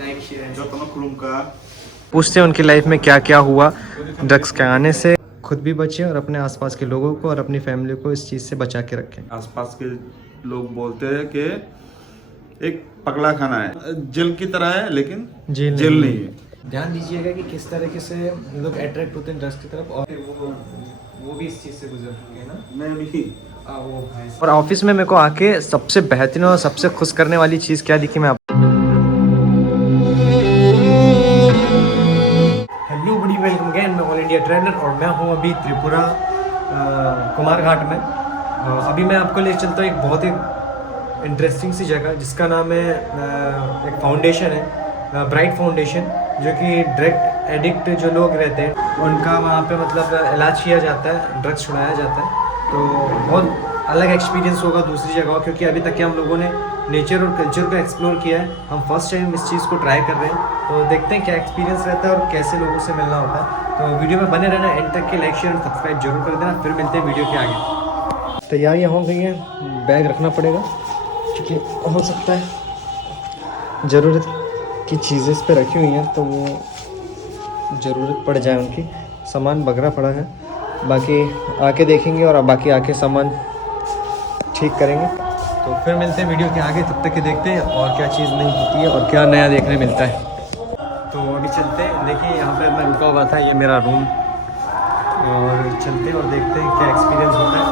Like share पूछते हैं उनकी लाइफ में क्या क्या हुआ ड्रग्स के आने से, खुद भी बचें और अपने आसपास के लोगों को और अपनी फैमिली को इस चीज़ से बचा के रखें। आसपास के लोग बोलते हैं कि एक पगला खाना है, जेल की तरह है लेकिन जेल नहीं है। ध्यान दीजिएगा कि किस तरीके से लोग अट्रैक्ट होते हैं ड्रग्स की तरफ, और वो भी इस चीज़ से गुजर चुके हैं ना। मैं भी और ऑफिस में मेरे को आके सबसे बेहतरीन और सबसे खुश करने वाली चीज़ क्या दिखी, मैं हेलो बड़ी वेलकम अगेन, मैं ऑल इंडिया ट्रेनर और मैं हूँ अभी त्रिपुरा कुमार घाट में। अभी मैं आपको ले चलता हूँ एक बहुत ही इंटरेस्टिंग सी जगह जिसका नाम है एक फाउंडेशन है, ब्राइट फाउंडेशन, जो कि ड्रग एडिक्ट जो लोग रहते हैं उनका वहाँ पे मतलब इलाज किया जाता है, ड्रग्स छुड़ाया जाता है। तो बहुत अलग एक्सपीरियंस होगा दूसरी जगह, क्योंकि अभी तक के हम लोगों ने नेचर और कल्चर को एक्सप्लोर किया है, हम फर्स्ट टाइम इस चीज़ को ट्राई कर रहे हैं। तो देखते हैं क्या एक्सपीरियंस रहता है और कैसे लोगों से मिलना होता है। तो वीडियो में बने रहना, एंड तक के लाइक शेयर और सब्सक्राइब जरूर कर देना। फिर मिलते हैं वीडियो के आगे। तैयारियाँ हो गई हैं, बैग रखना पड़ेगा क्योंकि हो सकता है ज़रूरत की चीज़ें इस पर रखी हुई हैं तो वो ज़रूरत पड़ जाए उनकी। सामान बगरा पड़ा है, बाकी आके देखेंगे और बाकी आके सामान ठीक करेंगे। तो फिर मिलते हैं वीडियो के आगे, तब तक के देखते हैं और क्या चीज़ नहीं होती है और क्या नया देखने मिलता है। तो अभी चलते हैं, देखिए यहाँ पे मैं रुका हुआ था, ये मेरा रूम, और चलते हैं और देखते हैं क्या एक्सपीरियंस होता है।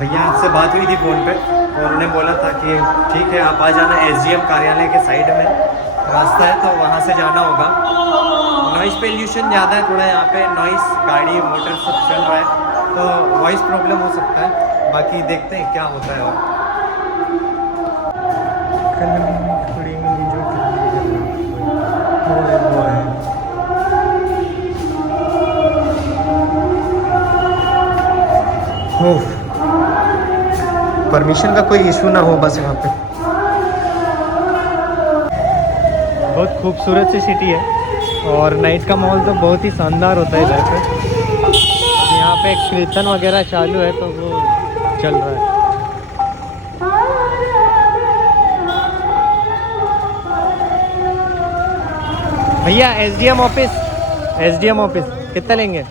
भैया से बात हुई थी फ़ोन पे, तो उन्होंने बोला था कि ठीक है आप आ जाना, एसडीएम कार्यालय के साइड में रास्ता है तो वहाँ से जाना होगा। नॉइस पोल्यूशन ज़्यादा है थोड़ा यहाँ पे, नॉइस गाड़ी मोटर सब चल रहा है तो वॉइस प्रॉब्लम हो सकता है, बाकी देखते हैं क्या होता है। और परमिशन का कोई इशू ना हो बस यहाँ पे। बहुत खूबसूरत सी सिटी है और नाइट का माहौल तो बहुत ही शानदार होता है इधर पे। यहाँ पे एक कीर्तन वगैरह चालू है तो वो चल रहा है। भैया एसडीएम ऑफिस कितना लेंगे?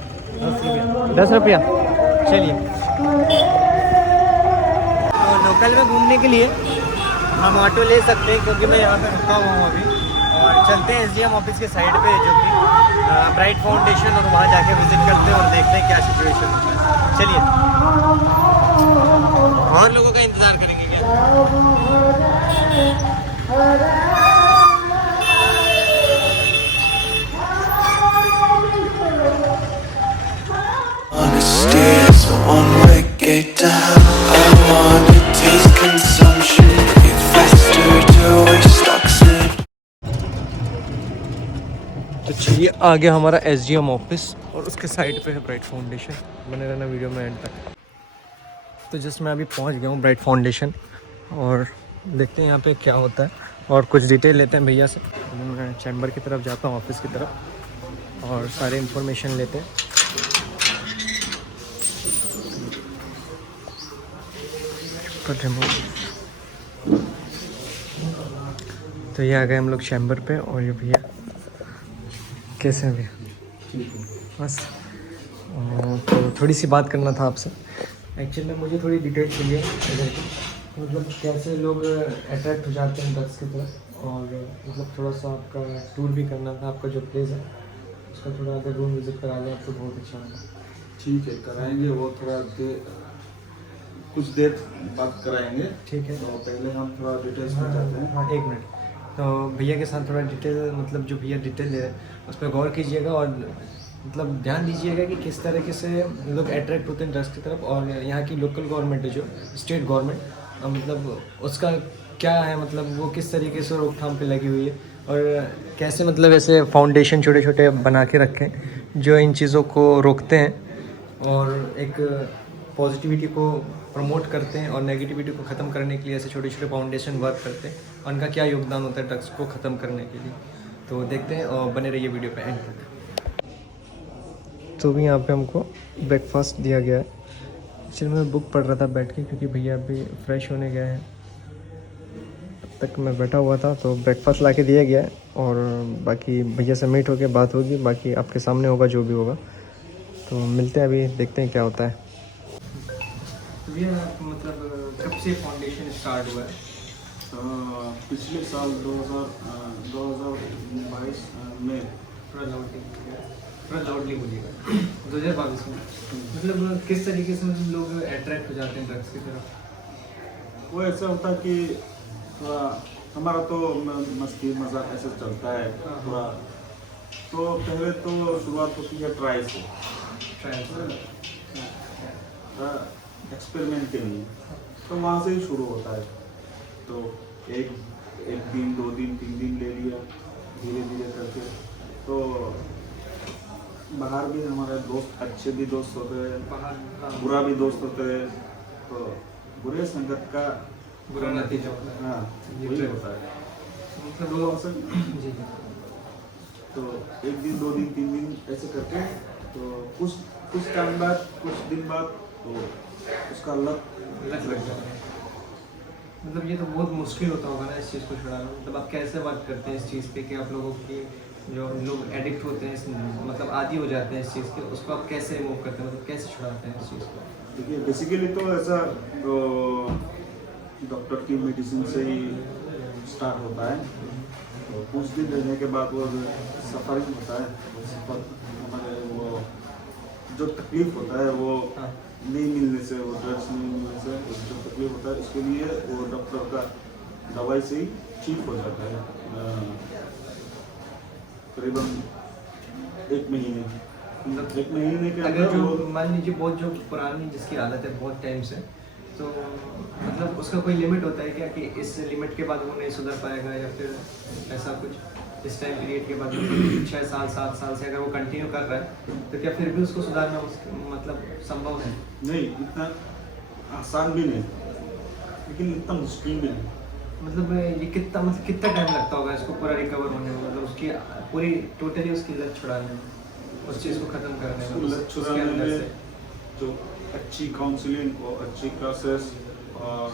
10 रुपया। चलिए, तो लोकल में घूमने के लिए हम ऑटो ले सकते हैं क्योंकि मैं यहाँ पे रुका हुआ हूँ अभी, और चलते हैं एसडीएम ऑफिस के साइड पे जो कि ब्राइट फाउंडेशन, और वहाँ जाके विजिट करते हैं और देखते हैं क्या सिचुएशन होता है। चलिए, और लोगों का इंतज़ार करेंगे क्या? Honesty is a one-way gate to hell. I wanna taste consumption, breathe faster to waste oxygen. तो चलिए, आगे हमारा एसडीएम ऑफिस और उसके साइड पे है ब्राइट फाउंडेशन। बने रहना वीडियो में एंड तक। तो जस्ट मैं अभी पहुंच गया हूँ ब्राइट फाउंडेशन, और देखते हैं यहाँ पे क्या होता है और कुछ डिटेल लेते हैं भैया से। मैं चैम्बर की तरफ जाता हूँ, ऑफिस की तरफ, और सारे इंफॉर्मेशन लेते हैं। तो ये आ गए हम लोग चैम्बर पे, और ये भैया कैसे हैं भैया? बस तो थोड़ी सी बात करना था आपसे। एक्चुअली में मुझे थोड़ी डिटेल चाहिए इधर की, मतलब कैसे लोग अट्रैक्ट हो जाते हैं ड्रग्स की तरफ, और मतलब थोड़ा सा आपका टूर भी करना था। आपका जो प्लेस है उसका थोड़ा अगर रूम विजिट करा दें तो बहुत अच्छा होगा। ठीक है, कराएंगे, वो थोड़ा कुछ देर बात कराएंगे। ठीक है, तो पहले हम थोड़ा डिटेल्स में जाते हैं। हाँ, 1 मिनट। तो भैया के साथ थोड़ा डिटेल, मतलब जो भैया डिटेल दे रहे हैं उस पर गौर कीजिएगा, और मतलब ध्यान दीजिएगा कि किस तरीके से लोग अट्रैक्ट होते हैं ड्रग्स की तरफ, और यहाँ की लोकल गवर्नमेंट है जो स्टेट गवर्नमेंट, मतलब उसका क्या है, मतलब वो किस तरीके से रोकथाम पे लगी हुई है, और कैसे मतलब ऐसे फाउंडेशन छोटे छोटे बना के रखें जो इन चीज़ों को रोकते हैं और एक पॉजिटिविटी को प्रमोट करते हैं, और नेगेटिविटी को ख़त्म करने के लिए ऐसे छोटे छोटे फाउंडेशन वर्क करते हैं। उनका क्या योगदान होता है ड्रग्स को ख़त्म करने के लिए, तो देखते हैं और बने रहिए वीडियो पे एंड तक। तो भी यहाँ पे हमको ब्रेकफास्ट दिया गया है। चलिए, मैं बुक पढ़ रहा था बैठ के क्योंकि भैया अभी फ्रेश होने गए हैं। तक मैं बैठा हुआ था तो ब्रेकफास्ट ला के दिया गया है और बाकी भैया से मीट होके बात होगी, बाकी आपके सामने होगा जो भी होगा। तो मिलते हैं, अभी देखते हैं क्या होता है। तो भैया मतलब कब से फाउंडेशन स्टार्ट हुआ है? पिछले साल 2022 में थोड़ा लाउडली बोलिएगा। 2022 में मतलब किस तरीके से मतलब लोग अट्रैक्ट हो जाते हैं ड्रग्स की तरफ? वो ऐसा होता है कि थोड़ा हमारा तो मस्ती मजाक ऐसे चलता है थोड़ा। तो पहले तो शुरुआत होती है ट्राई से, एक्सपेरिमेंट के लिए, तो वहाँ से ही शुरू होता है। तो एक दिन 2 दिन 3 दिन ले लिया धीरे धीरे करके। तो बाहर भी हमारे दोस्त, अच्छे भी दोस्त होते हैं, बुरा भी दोस्त होते हैं। तो बुरे संगत का बुरा नतीजा होता है। हाँ, वही होता है। मतलब तो जी तो 1 दिन 2 दिन 3 दिन ऐसे करके, तो कुछ टाइम बाद, कुछ दिन बाद तो उसका लत लग जाता है। मतलब ये तो बहुत मुश्किल होता होगा ना इस चीज़ को छुड़ाना। मतलब आप कैसे बात करते हैं इस चीज़ पे कि आप लोगों की जो लोग एडिक्ट होते हैं मतलब आदी हो जाते हैं इस चीज़ के, उसको आप कैसे रिमूव करते हैं, मतलब कैसे छुड़ाते हैं इस चीज़ को? देखिए बेसिकली तो ऐसा डॉक्टर की मेडिसिन से ही स्टार्ट होता है। तो कुछ दिन रहने के बाद वो सफरिंग होता है, हमारे वो जो तकलीफ होता है वो नहीं मिलने से, वो ड्रग्स नहीं मिलने से जो तकलीफ होता है, उसके लिए वो डॉक्टर का दवाई से ही ठीक हो जाता है। करीबन 1 महीने, मतलब 1 महीने के अगर अंदर जो मान लीजिए बहुत जो पुरानी जिसकी आदत है बहुत टाइम से, तो मतलब उसका कोई लिमिट होता है क्या कि इस लिमिट के बाद वो नहीं सुधर पाएगा, या फिर ऐसा कुछ इस टाइम पीरियड के बाद 6 साल 7 साल से अगर वो कंटिन्यू कर रहा है तो क्या फिर भी उसको सुधारना मतलब संभव है? नहीं, इतना आसान भी नहीं, लेकिन इतना मुश्किल भी नहीं। मतलब ये कितना टाइम लगता होगा इसको पूरा रिकवर होने में, मतलब उसकी पूरी टोटली उसकी लत छुड़ाने में, उस चीज़ को ख़त्म करने में, लत उसके छुड़ाने अंदर में से? जो अच्छी काउंसलिंग और अच्छी क्लासेस और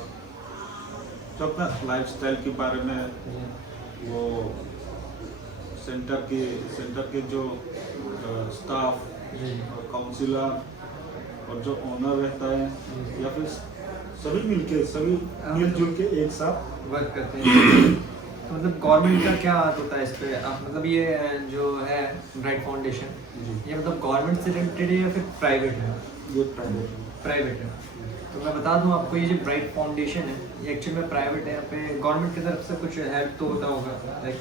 जो अपना लाइफस्टाइल के बारे में वो सेंटर के जो स्टाफ और काउंसिलर और जो ओनर रहता है, या फिर सभी मिलजुल के एक साथ वर्क करते हैं। तो मतलब गवर्नमेंट का क्या हाथ होता है इस पे? आप मतलब ये जो है ब्राइट फाउंडेशन, ये मतलब गवर्नमेंट से रिलेटेड है या फिर प्राइवेट है? ये प्राइवेट है। तो मैं बता दूं आपको, ये जो ब्राइट फाउंडेशन है ये एक्चुअली में प्राइवेट है। यहाँ पे गवर्नमेंट की तरफ से कुछ हेल्प तो होता होगा लाइक?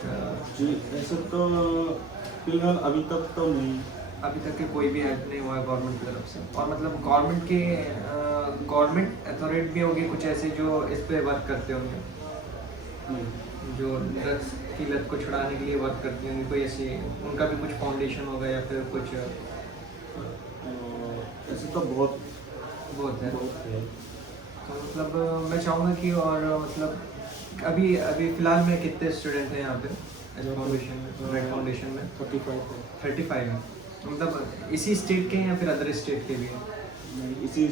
जी, ऐसे तो फिलहाल अभी तक तो नहीं, अभी तक के कोई भी हेल्प नहीं हुआ है गवर्नमेंट की तरफ से। और मतलब गवर्नमेंट अथॉरिटी भी होगी कुछ ऐसे जो इस पे वर्क करते होंगे, जो ड्रग्स की लत को छुड़ाने के लिए वर्क करती होंगी, कोई ऐसी उनका भी कुछ फाउंडेशन होगा या फिर कुछ? ऐसे तो बहुत है। तो मतलब मैं चाहूँगा कि, और मतलब अभी फ़िलहाल में कितने स्टूडेंट हैं यहाँ पे फाउंडेशन में, ब्राइट फाउंडेशन में? 35 है। मतलब इसी स्टेट के हैं या फिर अदर स्टेट के भी हैं? इसी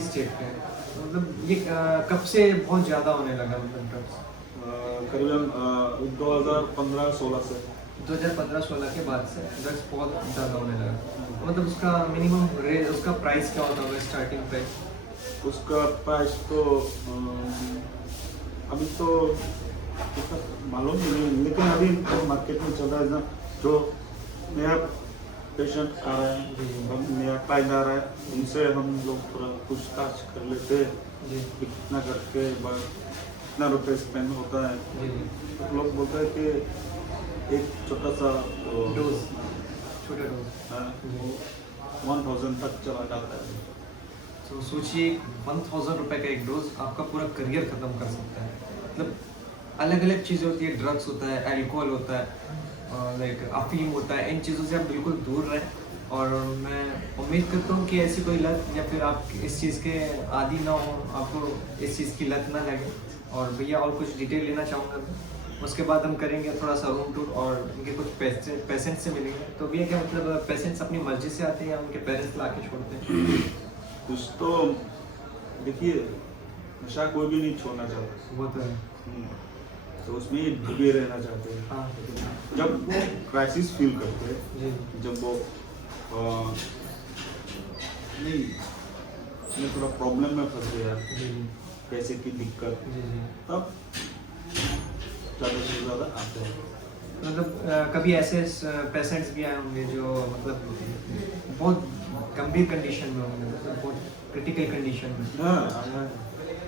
स्टेट के हैं। मतलब ये कब से बहुत ज़्यादा होने लगा मतलब ड्रग्स? करीबन 2015-16 से। 2015-16 के बाद से ड्रग्स बहुत ज़्यादा होने लगा। मतलब उसका मिनिमम रेट, उसका प्राइस क्या होता होगा, स्टार्टिंग प्राइस? उसका प्राइस तो अभी तो मालूम नहीं, लेकिन अभी तो मार्केट में चल रहा है ना, जो नया पेशेंट आ रहा है, नया क्लाइंट आ रहा है, उनसे हम लोग थोड़ा पूछताछ कर लेते हैं कि कितना करके कितना रुपये स्पेंड होता है। तो लोग बोलते हैं कि एक छोटा सा छोटा डोज 1000 तक चला जाता है। तो सोचिए 1000 रुपये का एक डोज आपका पूरा करियर ख़त्म कर सकता है। मतलब अलग अलग चीज़ें होती है, ड्रग्स होता है, अल्कोहल होता है, लाइक अफीम होता है, इन चीज़ों से आप बिल्कुल दूर रहें। और मैं उम्मीद करता हूँ कि ऐसी कोई लत या फिर आप इस चीज़ के आदी ना हो, आपको इस चीज़ की लत ना लगे। और भैया और कुछ डिटेल लेना चाहूँगा मैं, उसके बाद हम करेंगे थोड़ा सा रूम टूर और उनके कुछ पेशेंट्स से मिलेंगे। तो भैया क्या मतलब पेशेंट्स अपनी मर्जी से आते हैं या उनके पेरेंट्स ला के छोड़ते हैं? कुछ तो देखिए, नशा कोई भी नहीं छोड़ना चाहता, वो तो है। तो उसमें डूबे रहना चाहते हैं। हाँ जब वो क्राइसिस फील करते हैं, जी जब वो नहीं मैं थोड़ा प्रॉब्लम में फंस गया, जी पैसे की दिक्कत, जी जी। तब ज़्यादा से ज़्यादा आते हैं। मतलब कभी ऐसे पेशेंट्स भी आए होंगे जो मतलब बहुत गंभीर कंडीशन में होंगे, मतलब बहुत क्रिटिकल कंडीशन में, हाँ आया है।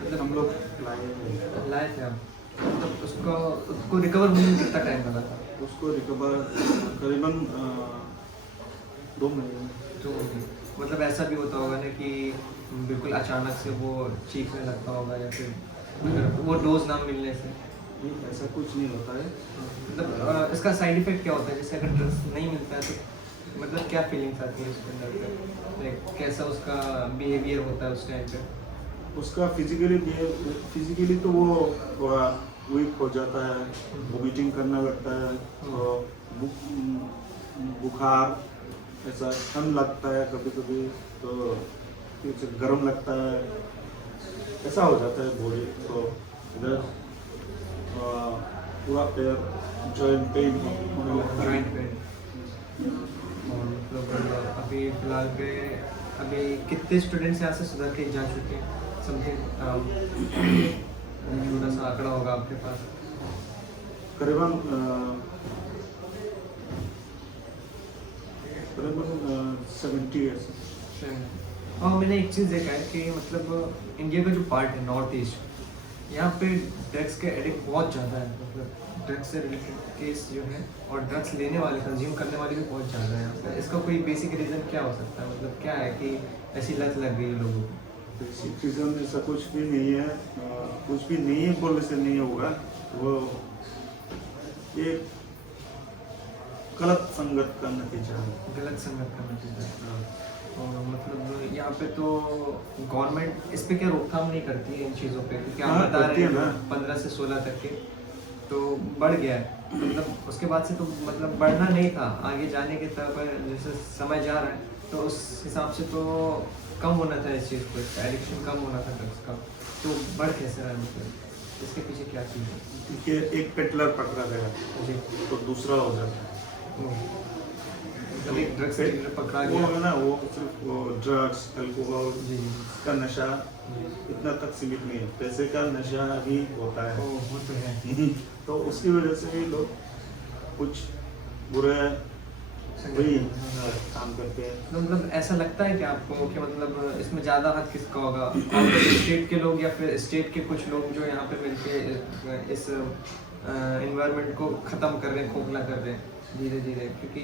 मतलब हम लोग लाए हैं। लाए थे आप, मतलब उसको रिकवर होने में कितना टाइम लगा था? उसको रिकवर करीबन 2 महीने में। तो मतलब ऐसा भी होता होगा ना कि बिल्कुल अचानक से वो चीखने लगता होगा, या फिर अगर वो डोज ना मिलने से, नहीं, ऐसा कुछ नहीं होता है। मतलब इसका साइड इफेक्ट क्या होता है? जैसे अगर ड्रग्स नहीं मिलता है तो मतलब क्या फीलिंग्स आती है उसके अंदर पे, लाइक कैसा उसका बिहेवियर होता है उस टाइम पे? उसका फिजिकली तो वो थोड़ा वीक हो जाता है, वोमिटिंग करना लगता है, और बुखार, ऐसा ठंड लगता है कभी कभी, तो फिर से गर्म लगता है, ऐसा हो जाता है बॉडी। तो इधर पूरा पैर जॉइंट पेन होने लगता है। Joint pain. और मतलब अभी फिलहाल पे अभी कितने स्टूडेंट्स यहाँ से सुधर के जा चुके हैं? समथिंग थोड़ा सा आंकड़ा होगा आपके पास? करीबन 70 ऐसे। और मैंने एक चीज़ देखा है कि मतलब इंडिया का जो पार्ट है नॉर्थ ईस्ट, यहाँ पे ड्रग्स के एडिक्ट बहुत ज़्यादा है, मतलब ड्रग्स से रिलेटेड केस जो है, और ड्रग्स लेने वाले, कंज्यूम करने वाले भी बहुत ज़्यादा है यहाँ पे। इसका कोई बेसिक रीज़न क्या हो सकता है? मतलब क्या है कि ऐसी लत लग गई है लोगों को? बेसिक रीज़न ऐसा कुछ भी नहीं है, कुछ भी नहीं है बोलने से नहीं होगा। वो ये गलत संगत का नतीजा है। गलत संगत का नतीजा है। और मतलब यहाँ पे तो गवर्नमेंट इस पे क्या रोकथाम नहीं करती है इन चीज़ों पे, क्योंकि आप हाँ, बता करती रहे है हैं ना। 15 से 16 तक के तो बढ़ गया है, मतलब उसके बाद से तो मतलब बढ़ना नहीं था, आगे जाने के तरफ जैसे समय जा रहा है तो उस हिसाब से तो कम होना था इस चीज़ को, इसका एडिक्शन कम होना था ड्रग्स का, तो बढ़ कैसे रहा है? मतलब इसके पीछे क्या चीज़ है? कि एक पेटलर पकड़ा गया जी तो दूसरा हो जाता है। मतलब एक ड्रग्स डीलर पकड़ा वो गया। है ना, वो सिर्फ वो ड्रग्स, अल्कोहल जी जी का नशा जी। इतना तक सीमित नहीं है, पैसे का नशा भी होता है। वो तो है। तो उसकी वजह से भी लोग कुछ बुरे वही काम करते हैं। तो मतलब ऐसा लगता है कि आपको कि मतलब इसमें ज़्यादा हाथ किसका होगा, स्टेट के लोग या फिर स्टेट के कुछ लोग जो यहाँ पे मिलके इस इन्वायरमेंट को ख़त्म कर रहे हैं, खोखला कर रहे हैं धीरे धीरे, क्योंकि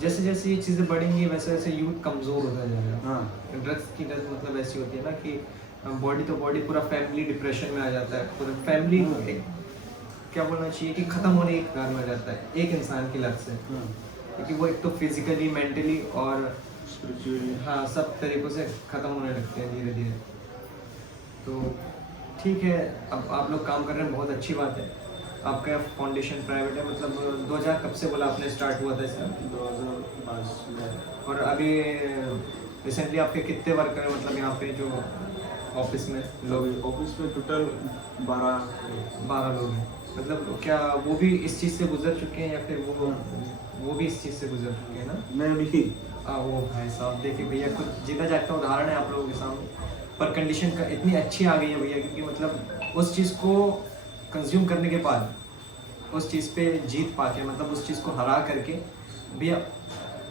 जैसे जैसे ये चीज़ें बढ़ेंगी वैसे वैसे यूथ कमज़ोर होता जाएगा। हाँ, ड्रग्स की लत मतलब ऐसी होती है ना कि बॉडी तो बॉडी, पूरा फैमिली डिप्रेशन में आ जाता है, पूरा फैमिली क्या बोलना चाहिए कि ख़त्म होने के कगार में आ जाता है एक इंसान की लत से, हाँ, क्योंकि वो एक तो फिजिकली, मेंटली और स्पिरिचुअली। हाँ सब तरीक़ों से ख़त्म होने लगते हैं धीरे धीरे। तो ठीक है, अब आप लोग काम कर रहे हैं, बहुत अच्छी बात है। आपका फाउंडेशन प्राइवेट है, मतलब 2000 कब से बोला आपने स्टार्ट हुआ था इसका? 2005 में। और अभी रिसेंटली आपके कितने वर्कर हैं, मतलब यहाँ पे जो ऑफिस में लोग? ऑफिस में टोटल 12 लोग हैं। मतलब क्या वो भी इस चीज़ से गुजर चुके हैं, या फिर वो भी इस चीज़ से गुजर चुके हैं ना? मैं भी। वो भाई साहब देखिए भैया, कुछ जीता जागता उदाहरण है आप लोगों के सामने, पर कंडीशन का इतनी अच्छी आ गई है भैया, क्योंकि मतलब उस चीज़ को कंज्यूम करने के बाद उस चीज़ पे जीत पाके, मतलब उस चीज़ को हरा करके भैया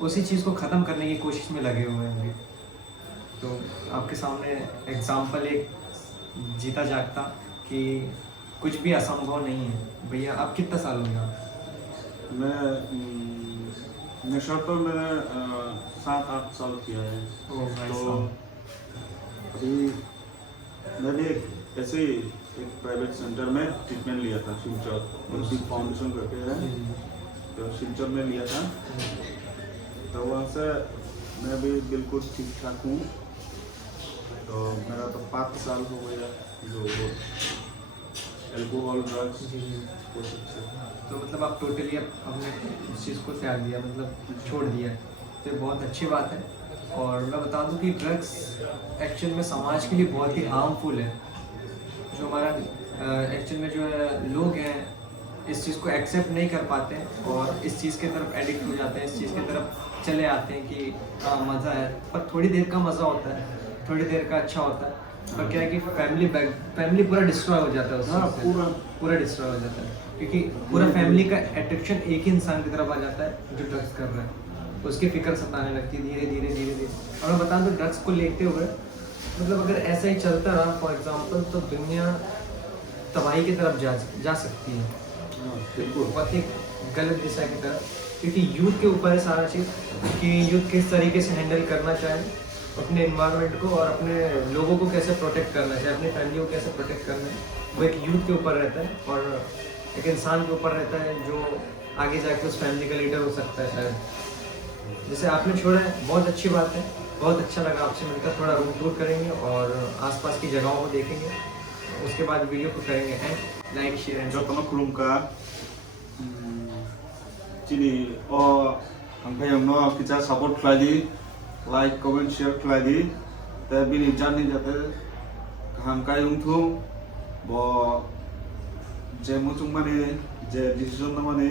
उसी चीज़ को ख़त्म करने की कोशिश में लगे हुए हैं अभी। तो आपके सामने एग्जाम्पल एक जीता जागता कि कुछ भी असंभव नहीं है। भैया आप कितना साल हो गया? मैं नशा तो मैंने 7-8 साल किया है। ओ भाई तो साहब। अभी मैंने ऐसे ही एक प्राइवेट सेंटर में ट्रीटमेंट लिया था, शिलचर फाउंडेशन करके है, तो शिलचर में लिया था। तो वहाँ से मैं भी बिल्कुल ठीक ठाक हूँ। तो मेरा तो 5 साल हो गया जो अल्कोहल, ड्रग्स जी जी। वो सबसे। तो मतलब आप टोटली अपने उस चीज़ को त्याग दिया, मतलब छोड़ दिया, तो ये बहुत अच्छी बात है। और मैं बता दूं कि ड्रग्स एक्चुअल में समाज के लिए बहुत ही हार्मफुल है। जो हमारा एक्चुअल में जो है लोग हैं इस चीज़ को एक्सेप्ट नहीं कर पाते हैं और इस चीज़ की तरफ एडिक्ट हो जाते हैं, इस चीज़ की तरफ चले आते हैं कि हाँ मज़ा है, पर थोड़ी देर का मज़ा होता है, थोड़ी देर का अच्छा होता है। पर क्या है कि फैमिली पूरा डिस्ट्रॉय हो जाता है उस हाँ, चीज़ से। पूरा डिस्ट्रॉय हो जाता है क्योंकि पूरा फैमिली का अट्रैक्शन एक ही इंसान की तरफ आ जाता है जो ड्रग्स कर रहा है, उसकी फिक्र सताने लगती है धीरे धीरे। और मैं बता दूँ ड्रग्स को लेते हुए मतलब अगर ऐसा ही चलता रहा फॉर एग्जांपल तो दुनिया तबाही की तरफ जा सकती है, बिल्कुल। बहुत ही गलत दिशा की तरफ, क्योंकि यूथ के ऊपर है सारा चीज़ कि यूथ किस तरीके से हैंडल करना चाहे अपने इन्वायरमेंट को और अपने लोगों को कैसे प्रोटेक्ट करना चाहिए, अपनी फैमिली को कैसे प्रोटेक्ट करना है, वो एक यूथ के ऊपर रहता है और एक इंसान के ऊपर रहता है जो आगे जाके उस फैमिली का लीडर हो सकता है शायद। जैसे आपने छोड़ा है बहुत अच्छी बात है, बहुत अच्छा लगा आपसे मिलकर। थोड़ा रूम टूर करेंगे और आसपास की जगहों को देखेंगे, उसके बाद वीडियो को करेंगे and like share and 저거는 그런가 지니 한가영노 기자 서포트 클라디 like comment share 클ादी दा बिनि जानि जाते 한가영투 뭐 जे मुचुं माने जे डिसीजन माने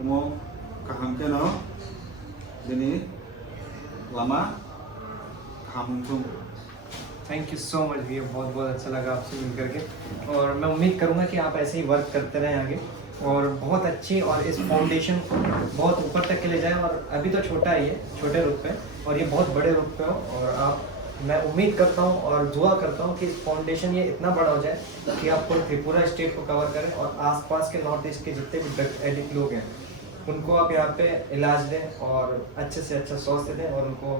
उमो काहांकेनो बिनि लामा काहांथुं। थैंक यू सो मच भैया, बहुत बहुत अच्छा लगा आपसे मिल करके और मैं उम्मीद करूँगा कि आप ऐसे ही वर्क करते रहें आगे और बहुत अच्छी और इस फाउंडेशन बहुत ऊपर तक के ले जाएं। और अभी तो छोटा ही है, छोटे रूप पे, और ये बहुत बड़े रूप पे हो और आप, मैं उम्मीद करता हूँ और दुआ करता हूँ कि इस फाउंडेशन ये इतना बड़ा हो जाए कि आप पूरे त्रिपुरा स्टेट को कवर करें और आसपास के नॉर्थ ईस्ट के जितने भी ड्रग एडिक्ट लोग हैं उनको आप यहाँ पे इलाज दें और अच्छे से अच्छा स्वास्थ्य दें और उनको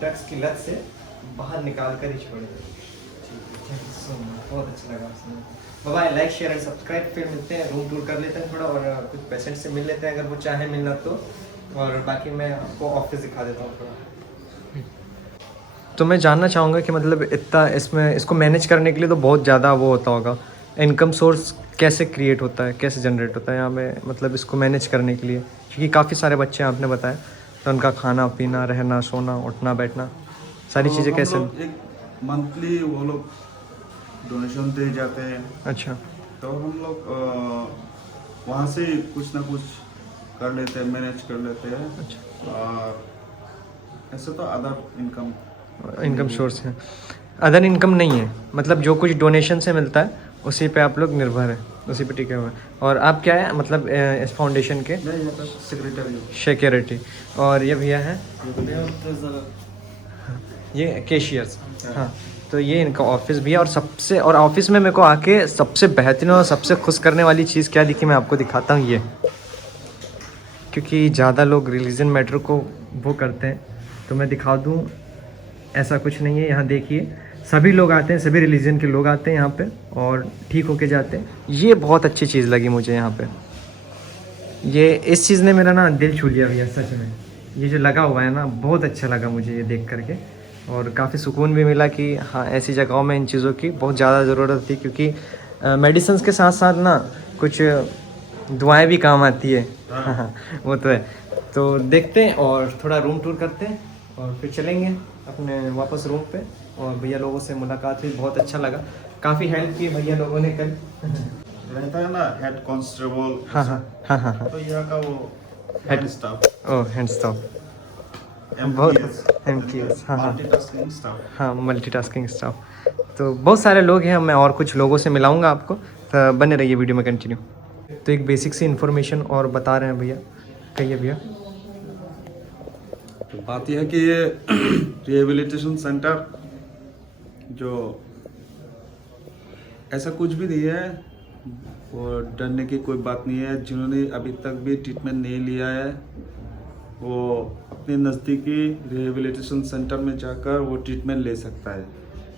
ड्रग्स की लत से बाहर निकाल कर ही छोड़ें। थैंक यू सो मच, बहुत अच्छा लगा आपसे। Bye, like share and subscribe. फिर मिलते हैं, रूम टूर कर लेते हैं थोड़ा और कुछ पेशेंट से मिल लेते हैं अगर वो चाहे मिलना तो, और बाकी मैं आपको ऑफिस दिखा देता हूँ थोड़ा। तो मैं जानना चाहूँगा कि मतलब इतना इसमें इसको मैनेज करने के लिए तो बहुत ज़्यादा वो होता होगा, इनकम सोर्स कैसे क्रिएट होता है, कैसे जनरेट होता है यहाँ पे, मतलब इसको मैनेज करने के लिए, क्योंकि काफ़ी सारे बच्चे आपने बताया तो उनका खाना पीना, रहना, सोना, उठना बैठना, सारी चीज़ें कैसे? एक मंथली वो लोग डोनेशन दे जाते हैं। अच्छा, तो हम लोग वहाँ से कुछ ना कुछ कर लेते हैं, मैनेज कर लेते हैं। अच्छा, और ऐसे तो अदर इनकम सोर्स है, अदर इनकम नहीं है, मतलब जो कुछ डोनेशन से मिलता है उसी पे आप लोग निर्भर हैं, उसी पे टिके हुए हैं। और आप क्या है मतलब इस फाउंडेशन के? सिक्योरिटी। और ये भैया है, ये कैशियर्स। हाँ, तो ये इनका ऑफिस भी है और ऑफिस में मेरे को आके सबसे बेहतरीन और सबसे खुश करने वाली चीज़ क्या दिखी मैं आपको दिखाता हूँ। ये क्योंकि ज़्यादा लोग रिलीजन मैटर को वो करते हैं तो मैं दिखा दूँ, ऐसा कुछ नहीं है। यहाँ देखिए सभी लोग आते हैं, सभी रिलीजन के लोग आते हैं यहाँ पे और ठीक होके जाते हैं। ये बहुत अच्छी चीज़ लगी मुझे यहाँ पे, ये इस चीज़ ने मेरा ना दिल छू लिया भैया सच में। ये जो लगा हुआ है ना बहुत अच्छा लगा मुझे ये देख करके और काफ़ी सुकून भी मिला कि हाँ ऐसी जगहों में इन चीज़ों की बहुत ज़्यादा ज़रूरत थी, क्योंकि मेडिसिन के साथ साथ ना कुछ दुआएं भी काम आती है। हाँ वो तो है। तो देखते हैं और थोड़ा रूम टूर करते हैं और फिर चलेंगे अपने वापस रूम पे। और भैया लोगों से मुलाकात हुई, बहुत अच्छा लगा, काफ़ी हेल्प की भैया लोगों ने कल। रहता है ना हेड कांस्टेबल। हाँ हाँ हाँ हाँ हाँ, तो यहाँ का वो हेड स्टाफ, ओह हैंड स्टॉप, MTS, हाँ हाँ मल्टीटास्किंग स्टाफ। हाँ, मल्टीटास्किंग स्टाफ। तो बहुत सारे लोग हैं, मैं और कुछ लोगों से मिलाऊंगा आपको, तो बने रहिए वीडियो में कंटिन्यू। तो एक बेसिक सी इन्फॉर्मेशन और बता रहे हैं भैया, कहिए भैया। तो बात यह है कि ये रिहेबिलिटेशन सेंटर जो ऐसा कुछ भी नहीं है और डरने की कोई बात नहीं है। जिन्होंने अभी तक भी ट्रीटमेंट नहीं लिया है वो अपने नज़दीकी रिहेबिलिटेशन सेंटर में जाकर वो ट्रीटमेंट ले सकता है।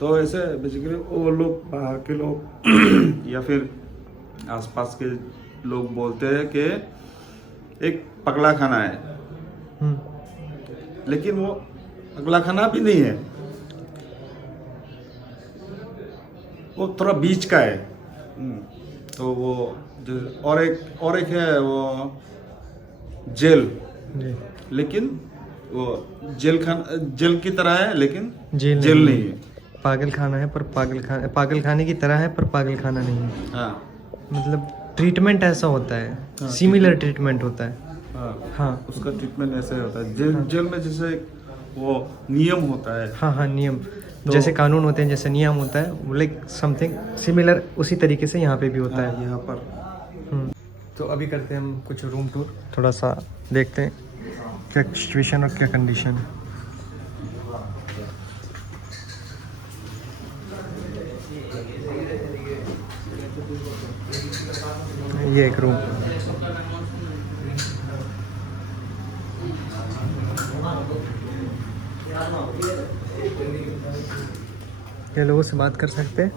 तो ऐसे बेसिकली वो लोग बाहर के लोग या फिर आसपास के लोग बोलते हैं कि एक पगला खाना है, लेकिन वो पगला खाना भी नहीं है, वो थोड़ा बीच का है। तो वो जो और एक है वो जेल, लेकिन वो जेल की तरह है लेकिन जेल नहीं है। पागल खाना है पर पागल खाने की तरह है पर पागल खाना नहीं है। हाँ मतलब ट्रीटमेंट ऐसा होता है, हाँ, सिमिलर ट्रीटमेंट होता है। हाँ हाँ उसका ट्रीटमेंट ऐसे होता है। जेल में जैसे वो नियम होता है। हाँ हाँ नियम, तो- जैसे कानून होते हैं, जैसे नियम होता है, लाइक समथिंग सिमिलर उसी तरीके से यहाँ पे भी होता है। यहाँ पर तो अभी करते हैं हम कुछ रूम टूर, थोड़ा सा देखते हैं क्या सिचुएशन और क्या कंडीशन है। ये एक रूम, ये लोगों से बात कर सकते हैं।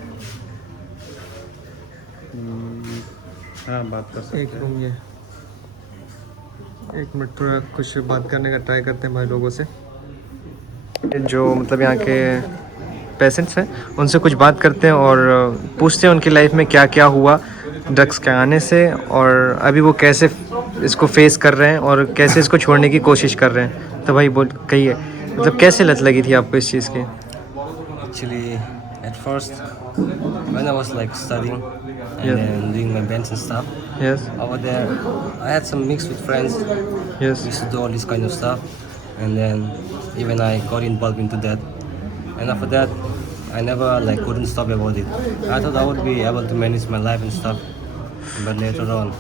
हाँ बात कर सकते एक रूम ये, एक मिनट थोड़ा कुछ बात करने का ट्राई करते हैं भाई लोगों से, जो मतलब यहाँ के पेशेंट्स हैं उनसे कुछ बात करते हैं और पूछते हैं उनकी लाइफ में क्या क्या हुआ ड्रग्स के आने से, और अभी वो कैसे इसको फेस कर रहे हैं और कैसे इसको छोड़ने की कोशिश कर रहे हैं। तो भाई बोल कहिए, मतलब कैसे लत लगी थी आपको इस चीज़ की? Actually, at first, when I was like studying and Yeah. then doing my bands and stuff, yes over there, I had some mix with friends. Yes We used to do all this kind of stuff, and then even I got involved into that. And after that, I never like couldn't stop about it. I thought I would be able to manage my life and stuff, but later on,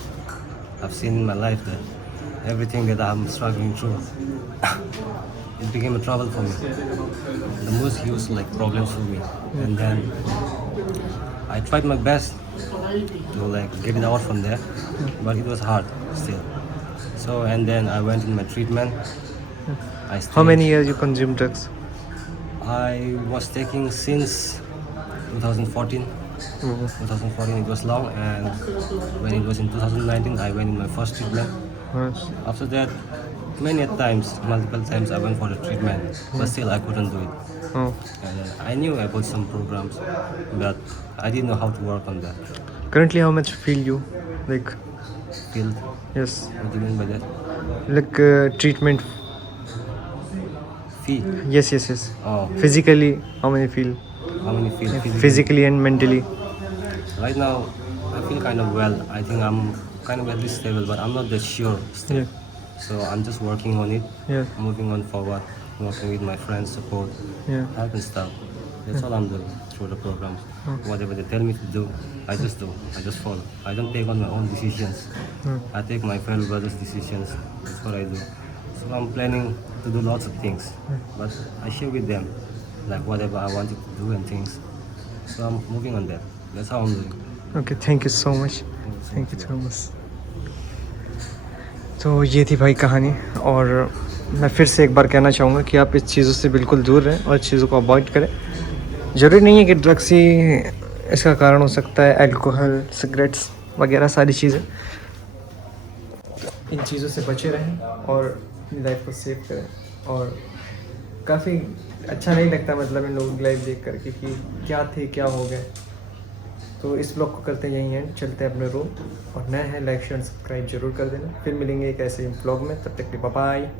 I've seen in my life that everything that I'm struggling through, it became a trouble for me. The most huge like problems for me, and then I tried my best to like get it out from there, but it was hard still. So and then I went in my treatment. I how many stayed- years you consume drugs? I was taking since 2014. 2014 it was long, and when it was in 2019 I went in my first treatment. After that, multiple times I went for the treatment, but still I couldn't do it. And I knew about some programs, but I didn't know how to work on that Currently how much feel you like? field. Yes, What do you mean by that? like treatment. Fee? Yes. Oh, Physically how many feel? how many feel? Physically and mentally. Right now, I feel kind of well. I think I'm kind of at least stable, but I'm not that sure still. Yeah. So I'm just working on it, Yeah. moving on forward, working with my friends, support, Yeah. help and stuff. That's all I'm doing through the programs. Whatever they tell me to do, I just do. I just follow. I don't take on my own decisions. I take my fellow brothers' decisions. That's what I do. So I'm planning to do lots of things, but I share with them, like whatever I wanted to do and things. So I'm moving on that. That's how I'm doing. Okay, thank you so much. Thank you so much. तो ये थी भाई कहानी, और मैं फिर से एक बार कहना चाहूँगा कि आप इस चीज़ों से बिल्कुल दूर रहें और चीज़ों को अवॉइड करें। ज़रूरी नहीं है कि ड्रग्स ही इसका कारण हो सकता है, अल्कोहल, सिगरेट्स वगैरह सारी चीज़ें। इन चीज़ों से बचे रहें और अपनी लाइफ को सेव करें। और काफ़ी अच्छा नहीं लगता मतलब इन लोगों की लाइफ देख करके कि क्या थे क्या हो गए। तो इस ब्लॉग को करते हैं यहीं एंड, चलते हैं अपने रूम। और नए हैं लाइक शेयर सब्सक्राइब जरूर कर देना। फिर मिलेंगे एक ऐसे ब्लॉग में, तब तक के लिए बाय बाय।